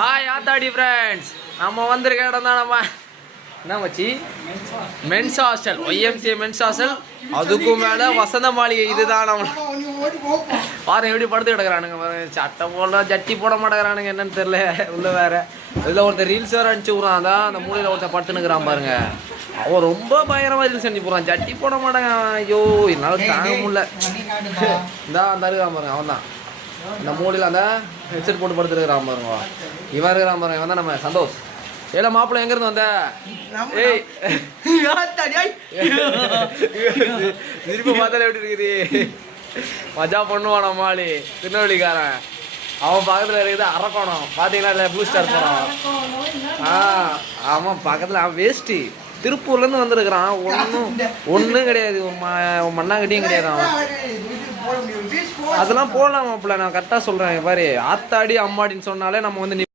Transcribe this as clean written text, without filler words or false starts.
Hi ஆத்தாடி friends, நம்ம வந்திருக்க இடம் தான். நம்ம என்ன மச்சி men's hostel, YMCA men's hostel. அதுக்கும் மேலே வசந்த மாளிகை. இதுதான் நம்ம பாருங்க எப்படி படுத்து கிடக்குறானுங்க. சட்டை போட ஜட்டி போட மாட்டேங்கிறானுங்க, என்னன்னு தெரியல. உள்ள வேற இதில் ஒருத்தர் ரீல்ஸ் வேறு அனுப்பிச்சு விட்றான். தான் அந்த மூலையில் ஒருத்தர் படுத்துனுக்குறான் பாருங்க. அவன் ரொம்ப பயங்கரமாக ரீல்ஸ் அனுப்பி போகிறான். ஜட்டி போட மாட்டேங்க. ஐயோ என்னால் தாங்க முடியல. இந்தா அந்த இருக்கிறான் பாருங்க, அவன் தான் இந்த மூலையில் அந்த ஹெட்செட் போட்டு படுத்துருக்கிறான் பாருங்க. இவன் இருக்கிறான் பாருங்க, இவன் தான் நம்ம சந்தோஷ். ஏல மாப்பிள்ள எங்க இருந்து வந்த? ஏய் திருப்பி பார்த்தாலே எப்படி இருக்குது? மஜா பண்ணுவான் நம்மாளி, திருநெல்வேலிக்காரன். அவன் பக்கத்தில் இருக்குது அரக்கணும். பார்த்தீங்களா இல்லை? ப்ளூ ஸ்டார் போகிறான். ஆமாம், பக்கத்தில் அவன் வேஸ்ட்டு. திருப்பூர்லேருந்து வந்திருக்கிறான். ஒன்றும் கிடையாது, ஒரு மண்ணாங்கட்டியும் கிடையாது. அவன் அதெல்லாம் போடலாம் மாப்பிள்ள, நான் கரெக்டாக சொல்கிறேன். பாரு, ஆத்தாடி அம்மாடின்னு சொன்னாலே நம்ம வந்து